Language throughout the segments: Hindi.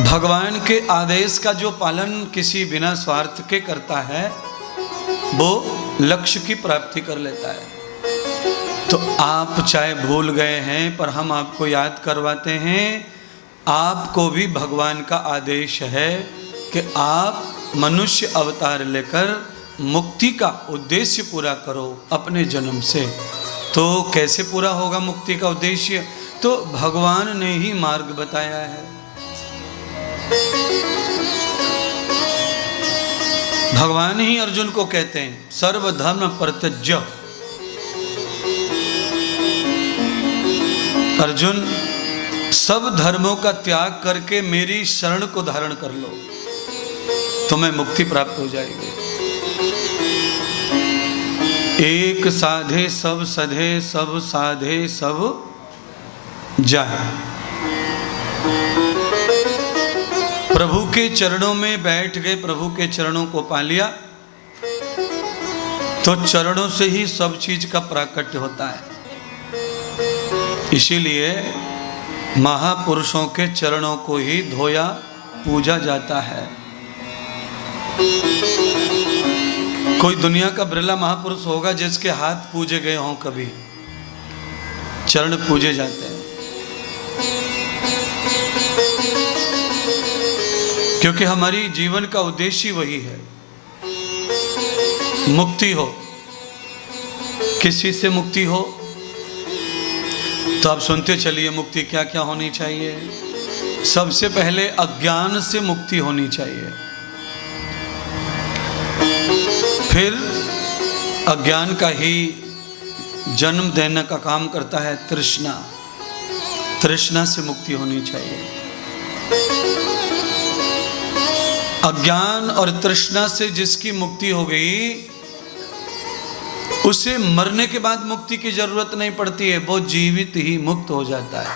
भगवान के आदेश का जो पालन किसी बिना स्वार्थ के करता है वो लक्ष्य की प्राप्ति कर लेता है। तो आप चाहे भूल गए हैं पर हम आपको याद करवाते हैं, आपको भी भगवान का आदेश है कि आप मनुष्य अवतार लेकर मुक्ति का उद्देश्य पूरा करो अपने जन्म से। तो कैसे पूरा होगा मुक्ति का उद्देश्य? तो भगवान ने ही मार्ग बताया है। भगवान ही अर्जुन को कहते हैं सर्वधर्म परित्यज्य। अर्जुन, सब धर्मों का त्याग करके मेरी शरण को धारण कर लो, तुम्हें मुक्ति प्राप्त हो जाएगी। एक साधे सब सधे, सब साधे सब जाए। प्रभु के चरणों में बैठ गए, प्रभु के चरणों को पा लिया तो चरणों से ही सब चीज का प्राकट्य होता है। इसीलिए महापुरुषों के चरणों को ही धोया पूजा जाता है। कोई दुनिया का बिरला महापुरुष होगा जिसके हाथ पूजे गए हों, कभी चरण पूजे जाते हैं। क्योंकि हमारी जीवन का उद्देश्य वही है, मुक्ति हो। किस चीज से मुक्ति हो? तो आप सुनते चलिए मुक्ति क्या क्या होनी चाहिए। सबसे पहले अज्ञान से मुक्ति होनी चाहिए। फिर अज्ञान का ही जन्म देने का काम करता है तृष्णा। तृष्णा से मुक्ति होनी चाहिए। अज्ञान और तृष्णा से जिसकी मुक्ति हो गई, उसे मरने के बाद मुक्ति की जरूरत नहीं पड़ती है, वो जीवित ही मुक्त हो जाता है।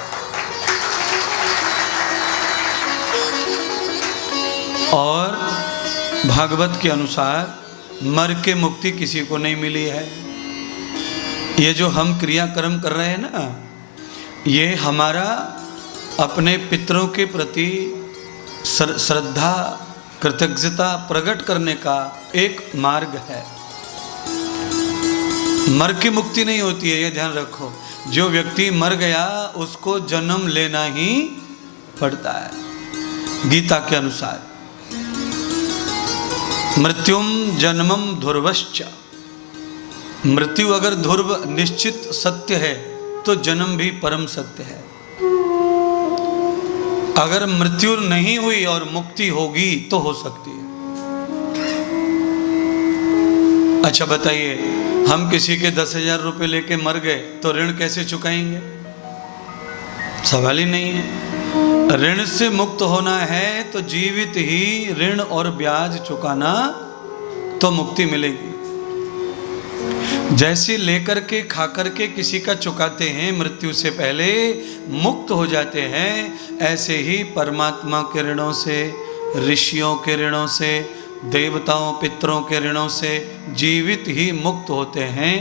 और भागवत के अनुसार मर के मुक्ति किसी को नहीं मिली है। ये जो हम क्रियाकर्म कर रहे हैं ना, ये हमारा अपने पितरों के प्रति श्रद्धा कृतज्ञता प्रकट करने का एक मार्ग है। मर की मुक्ति नहीं होती है, ये ध्यान रखो। जो व्यक्ति मर गया उसको जन्म लेना ही पड़ता है। गीता के अनुसार मृत्युम जन्मम ध्रुवश्च। मृत्यु अगर ध्रुव निश्चित सत्य है तो जन्म भी परम सत्य है। अगर मृत्यु नहीं हुई और मुक्ति होगी तो हो सकती है। अच्छा बताइए, हम किसी के 10,000 रुपए लेके मर गए तो ऋण कैसे चुकाएंगे? सवाल ही नहीं है। ऋण से मुक्त होना है तो जीवित ही ऋण और ब्याज चुकाना तो मुक्ति मिलेगी। जैसे लेकर के खाकर के किसी का चुकाते हैं मृत्यु से पहले, मुक्त हो जाते हैं, ऐसे ही परमात्मा के ऋणों से, ऋषियों के ऋणों से, देवताओं पितरों के ऋणों से जीवित ही मुक्त होते हैं।